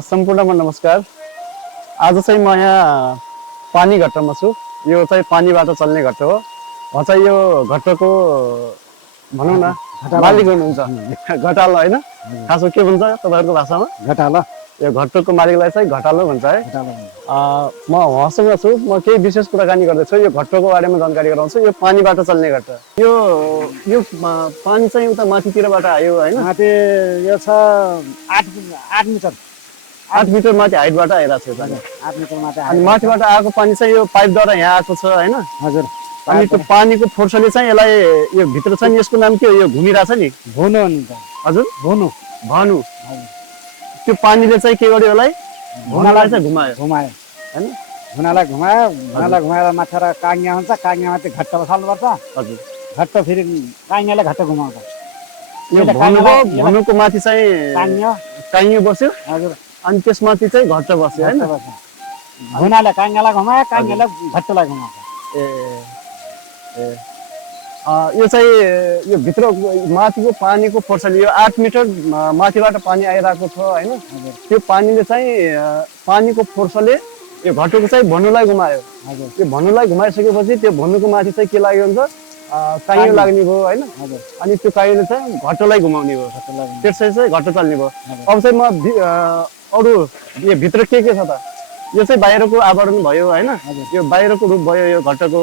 सम्पूर्णमा नमस्कार। आज चाहिँ म यहाँ पानी घट्टामा छु। यो चाहिँ पानीबाट चल्ने घट्ट हो। म चाहिँ यो घट्टको भनौँ न मालिक हुनुहुन्छ घटालो हैन? खासमा के भन्छ तपाईहरुको भाषामा? घटालो। यो घट्टको मालिकलाई चाहिँ घटालो भन्छ है। म उहाँसँग छु। म केही विशेष कुराकानी गर्दैछु। यो घट्टको बारेमा जानकारी गराउँछु। यो पानीबाट चल्ने घट्ट। यो पानी चाहिँ उता माथितिरबाट आयो हैन? माथि यो छ 8 मिटर। 8 मिटर माथि हाइटबाट आइरहेको छ। 8 मिटर माथि अनि माथिबाट आएको पानी चाहिँ यो पाइपद्वारा यहाँ आएको छ हैन? हजुर। अनि त्यो पानीको फोर्सले चाहिँ यसलाई यो भित्र चाहिँ यसको नाम के हो? यो घुमिरहेछ नि भुनु हुन्छ। हजुर भुनु भानु। हजुर। त्यो पानीले चाहिँ के गर्यो यसलाई? भुनालाई चाहिँ घुमायो घुमायो हैन? भुनालाई घुमायो। भुनालाई घुमाएर माथि काङ्या हुन्छ। काङ्यामा चाहिँ घट्ट बसाल्नुपर्छ। हजुर। घट्ट फेरि काङ्याले घट्ट घुमाउँछ। यो भनुको माथि चाहिँ काङ्या बस्यो। हजुर। अनि त्यसमाथि चाहिँ घट्ट बस्यो हैन? भुनाले काङ्यालाई घुमायो। काङ्याले घट्टलाई घुमाउँछ। यो चाहिँ यो भित्र माथिको पानीको फोर्सले यो 8 मिटर माथिबाट पानी आइरहेको छ हैन? त्यो पानीले चाहिँ पानीको फोर्सले यो घट्टको चाहिँ भनुलाई घुमायो। हजुर। त्यो भनुलाई घुमाइसकेपछि त्यो भनुको माथि चाहिँ के लाग्यो हुन्छ? काइयो लाग्ने भयो हैन? हजुर। अनि त्यो काइयोले चाहिँ घट्टलाई घुमाउने भयो। त्यसै चाहिँ घट्ट चल्ने भयो। अब चाहिँ म अरु यो भित्र के छ त? यो चाहिँ बाहिरको आवरण भयो हैन? यो बाहिरको रूप भयो यो घट्टको।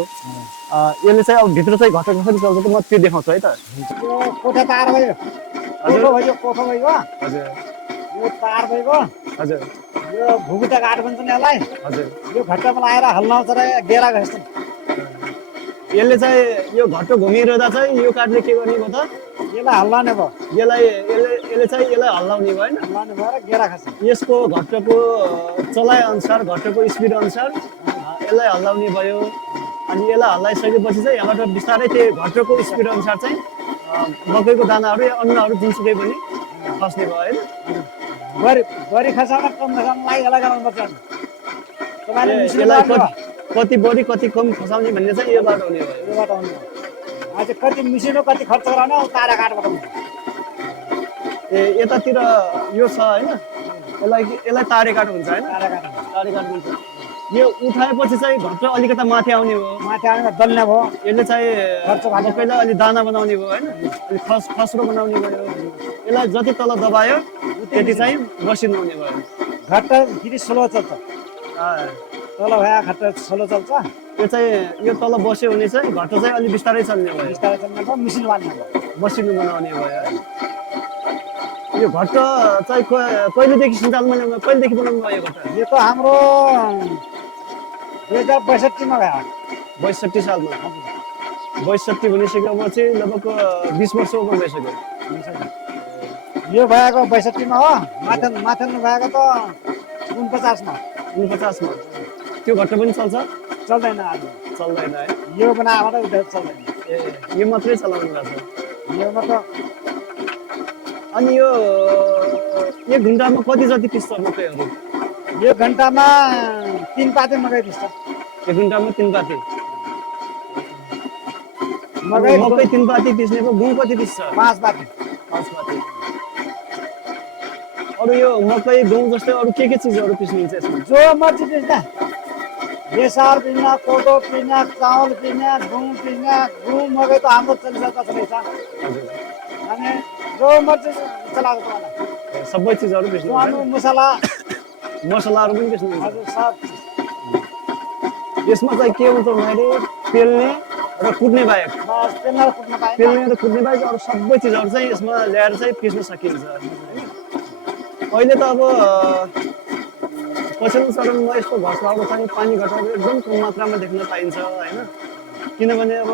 यसले चाहिँ अब भित्र चाहिँ घट्ट कसरी चल्छ त म त्यो देखाउँछु है त। यो कोठा तार भयो। कोठो भयो। कोठो भयो। हजुर। यो तार भयो। हजुर। यो भुगुटा गाड भन्छ नि यसलाई। हजुर। यो घट्टमा लगाएर हल्लाउँछ र गेरा जस्तो। यसले चाहिँ यो घट्ट घुमिरहँदा चाहिँ यो काठले के गर्ने भयो त? यसलाई हल्लाउने भयो। यसले चाहिँ यसलाई हल्लाउने भयो हैन? हल्लाउने भयो र गेरा खान्छ। यसको घट्टको चलाइ अनुसार घट्टको स्पिड अनुसार यसलाई हल्लाउने भयो। अनि यसलाई हल्लाइसकेपछि चाहिँ यहाँबाट बिस्तारै त्यो घट्टको स्पिड अनुसार चाहिँ मकैको दानाहरू या अन्नहरू जुनसुकै पनि खस्ने भयो हैन? बढी खसाउन कम खसाउनलाई यसलाई गराउनुपर्छ। तपाईँले यसलाई कति बढी कति कम खसाउने भन्ने चाहिँ योबाट हुने भयो। योबाट हुने भयो। आज कति मिसिनो कति खर्च गराउने तारा काठबाट हुन्छ। यतातिर यो छ हैन? यसलाई तारे काठ भन्छ हैन? तारा काठ भन्छ। यो उठाएपछि चाहिँ घट्ट अलिकता माथि आउने भयो। माथि आउने दल्ने भयो। यसले चाहिँ खर्च खाने पहिला अलि दाना बनाउने भयो हैन? अनि खस्रो बनाउने भयो। यसलाई जति तल दबायो त्यति चाहिँ मसिनो हुने भयो। घट्ट फेरि स्लो चल्छ। तल भए घट्ट स्लो चल्छ। यो चाहिँ यो तल बस्यो भने चाहिँ घट्ट चाहिँ अलि बिस्तारै चल्ने भयो। बिस्तारै चल्ने भयो। मिसिन बाल्ने भयो। मसिनो बनाउने भयो है। यो घट्ट चाहिँ कहिलेदेखि सञ्चालनमा ल्याउनु कहिलेदेखि बनाउनु भयो यो घट्ट? यो त हाम्रो 2062 मा भयो। 62 सालमा। 62 भनिसकेपछि लगभग 20 वर्ष उपर भइसक्यो। यो भएको 62 मा हो। माथन भएको त 49 मा। 49 मा। त्यो घट्ट पनि चल्छ? चल्दैन आज। चल्दैन है? यो बनाएर उता चल्दैन। यो मात्रै चलाउनु भएको छ। यो मात्र। अनि यो एक घन्टामा कति जति पिस्छ मकैहरू? यो घन्टामा 3 पाते मकै पिस्छ। एक घन्टामा 3 पाते। मकै 3 पाते पिस्नेको गुण कति पिस्छ? 5 पाते। 5 पाते। अरु यो मकै गहुँ जस्तै अरु के चीजहरू पिस्नुहुन्छ यसमा? जो मर्जी पिस्दा। बेसार पिस्ना, कोदो पिस्ना, चावल पिस्ना, गहुँ पिस्ना। गहुँ मकै त हाम्रो चलिरहेको छ। हजुर। अनि जो मर्जी चलाएको तपाईँलाई। सबै चीजहरू पिस्नुहुन्छ? मसलाहरू पनि पिस्नुहुन्छ? हजुर सब। यसमा चाहिँ के हुन्छ भन्दाखेरि पेल्ने र कुट्ने बाहेक पेल्ने र कुट्ने बाहेक अरू सबै चिजहरू चाहिँ यसमा ल्याएर चाहिँ पिस्न सकिन्छ। अहिले त अब पछिल्लो चरणमा यस्तो घटनाहरू चाहिँ पानी घटनाहरू एकदम कम मात्रामा देख्न पाइन्छ हैन? किनभने अब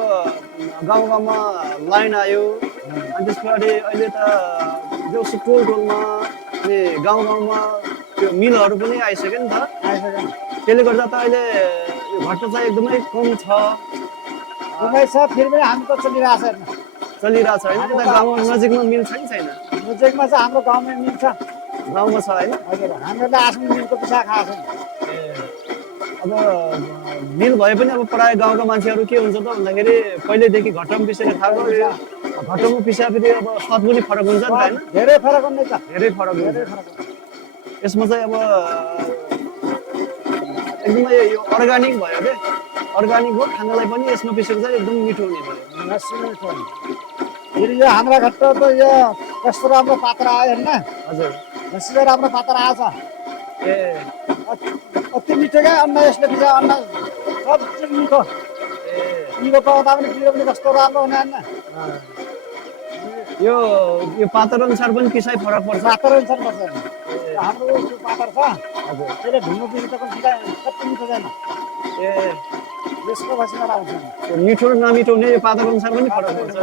गाउँमा लाइन आयो। अनि त्यस पछाडि अहिले त जो टोलमा अनि गाउँमा त्यो मिलहरू पनि आइसक्यो नि त। त्यसले गर्दा त अहिले यो घट्ट चाहिँ एकदमै कम छ। फेरि पनि हामी त चलिरहेछ हैन? चलिरहेछ हैन? यता गाउँमा नजिकमा मिल छ कि छैन? नजिकमा चाहिँ हाम्रो गाउँमै मिल छ। गाउँमा छ हैन? हजुर। हामीहरूले आफ्नो मिलको पिसा खाएको छौँ। अब मिल भए पनि अब प्राय गाउँका मान्छेहरू के हुन्छ त भन्दाखेरि पहिल्यैदेखि घट्टमा पिसेर खाएको। घट्टमा पिसा फेरि अब स्वाद पनि फरक हुन्छ नि त हैन? धेरै फरक हुन्छ। धेरै फरक हुन्छ। यसमा चाहिँ अब एकदमै यो अर्ग्यानिक भयो के अर्ग्यानिक हो खानालाई पनि यसमा पिसेको चाहिँ एकदम मिठो हुने भयो नसिने छ फेरि यो हाम्रो घट्ट त यो कस्तो राम्रो पात्र आयो होइन हजुर नसिने राम्रो पात्र आएछ ए अति मिठो क्या अन्न यसले पिसा अन्न सब चिज मिठो ए पिरो पाउँदा पनि पिरो पनि कस्तो राम्रो हुने अन्न यो यो पातर अनुसार पनि पिसाइ फरक पर्छ पात्र अनुसार पर्छ हाम्रो त्यो पात्र छ हजुर त्यसले ढुङ्गो पिरो त पनि कति मिठो छैन ए यसको बसिमा आउँछ त्यो मिठो र नमिठो हुने यो पातर अनुसार पनि फरक पर्छ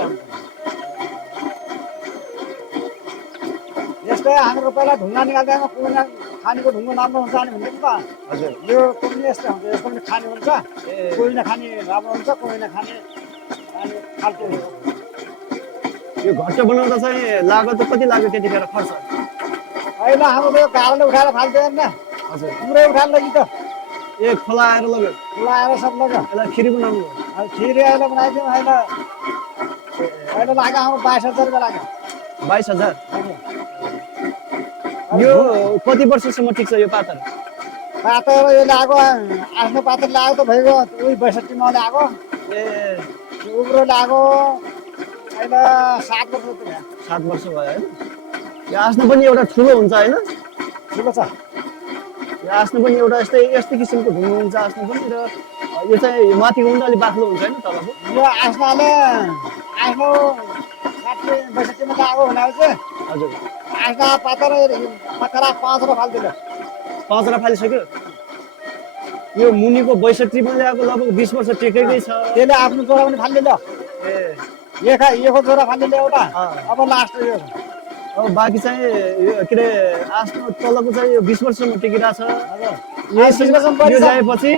यस्तै हाम्रो पहिला ढुङ्गा निकाल्दामा कोइना खानेको ढुङ्गो राम्रो हुन्छ अनि भन्दै त हजुर यो पनि यस्तै हुन्छ यसको पनि खाने हुन्छ ए कोइना खाने राम्रो हुन्छ कोइना खाने अनि फाल्टो हुन्छ यो घट्ट बनाउँदा चाहिँ लागत चाहिँ कति लाग्यो त्यतिखेर खर्च अहिले हाम्रो यो गाडीले उठाएर फाल्दैन नि हजुर पुरै उठाएर लग्यो त ए खोला आएर लग्यो लाएर सब लग्यो यसलाई खिरी बनाउनु हो अब खिरी अहिले बनाइदिउँ अहिले लाग्यो हाम्रो 22,000 रुपियाँ लाग्यो 22,000 यो कति वर्षसम्म टिक्छ यो पातर पातर यो लाग्यो आफ्नो पातर लाग्यो त भइगयो उही 62 मा लाग्यो ए उब्रो लाग्यो अहिले 7 वर्ष त भयो 7 वर्ष भयो होइन यो आफ्नो पनि एउटा ठुलो हुन्छ होइन ठुलो छ यो आफ्नो पनि एउटा यस्तै किसिमको ढुङ्गो हुन्छ आफ्नो पनि र यो चाहिँ माथिको पनि अलिक बाक्लो हुन्छ होइन तलको यो आफ्नाले आफ्नो 60 62 मा लाग्यो भने चाहिँ हजुर आफ्ना पातर पथरा 5 र फाल्दियो 5 र फालिसक्यो यो मुनिको 62 मा ल्याएको लगभग 20 वर्ष टेकेकै छ त्यसले आफ्नो जोडा पनि फालिदियो ए यो जोडा फालिदियो एउटा अब लास्ट यो अब बाँकी चाहिँ यो के अरे आफ्नो तलको चाहिँ यो 20 वर्षसम्म टेकिरहेछ यो ल्याएपछि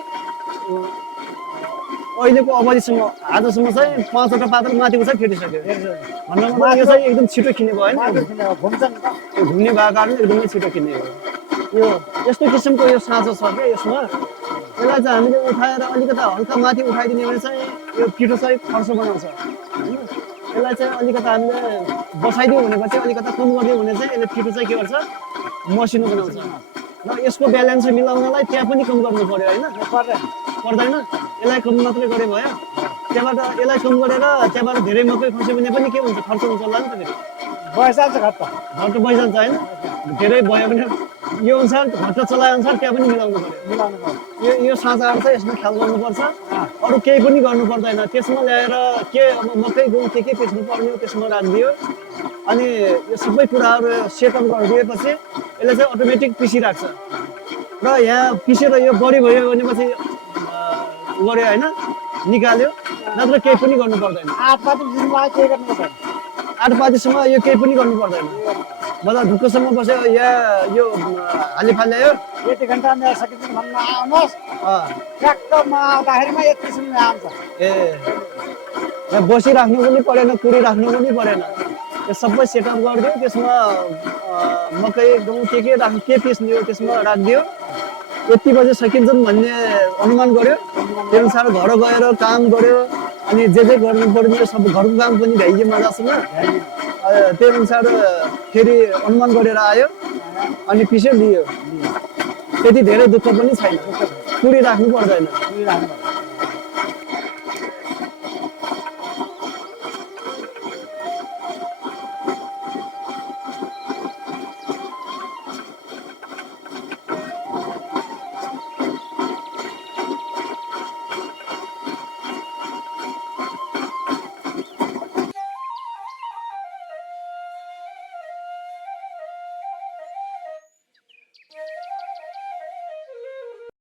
अहिलेको अवधिसम्म आजसम्म चाहिँ 5वटा पात्र माथिको चाहिँ फेरिसक्यो भन्नमा यो चाहिँ एकदम छिटो किन्ने भयो होइन घुम्छ नि त यो घुम्ने भएको कारणले एकदमै छिटो किन्ने हो यो यस्तो किसिमको यो साँचो छ क्या यसमा यसलाई चाहिँ हामीले उठाएर अलिकता हल्का माथि उठाइदिने भने चाहिँ यो पिठो चाहिँ खर्च बनाउँछ होइन यसलाई चाहिँ अलिकता हामीले बसाइदियो भनेपछि अलिकता कम गरिदियो भने चाहिँ यसले पिठो चाहिँ के गर्छ मसिनो बनाउँछ र यसको ब्यालेन्स मिलाउनलाई त्यहाँ पनि कम गर्नु पर्यो होइन पर्दैन यसलाई कम मात्रै गरे भयो त्यहाँबाट यसलाई कम गरेर त्यहाँबाट धेरै मकै खस्यो भने पनि के हुन्छ खर्च हुन्छ होला नि त फेरि भइसक्छ घट्ट घट्ट भइजान्छ होइन धेरै भयो भने यो अनुसार घट्ट चलाएअनुसार त्यहाँ पनि मिलाउनु पर्यो यो साँचाहरू चाहिँ यसमा ख्याल गर्नुपर्छ अरू केही पनि गर्नु पर्दैन त्यसमा ल्याएर के अब मकै गहुँ के पिस्नु पर्ने हो त्यसमा राखिदियो अनि यो सबै कुराहरू सेटअप गरिदिएपछि यसले चाहिँ अटोमेटिक पिसिराख्छ र यहाँ पिसेर यो बढी भयो भनेपछि गऱ्यो होइन निकाल्यो नत्र केही पनि गर्नु पर्दैन 8 केही गर्नु पर्दैन 8 पातीसम्म यो केही पनि गर्नु पर्दैन मतलब ढुक्कसम्म बस्यो यहाँ यो हालिफाले यो यति घन्टा मेरो सकिन्छ भन्न आउनुहोस् ट्र्याक्टरमा आउँदाखेरिमा यतिसम्म आउँछ ए यहाँ बसिराख्नु पनि परेन कुरिराख्नु पनि परेन यो सबै सेटअप गरिदियो त्यसमा मकै गहुँ के राख्नु के पिस्ने हो त्यसमा राखिदियो यति बजे सकिन्छन् भन्ने अनुमान गर्यो त्यो अनुसार घर गएर काम गर्यो अनि जे गर्नु पर्ने सब घरको काम पनि भ्याइयो मजासँग त्यही अनुसार फेरि अनुमान गरेर आयो अनि पिस्यो लियो त्यति धेरै दुःख पनि छैन कुरिराख्नु पर्दैन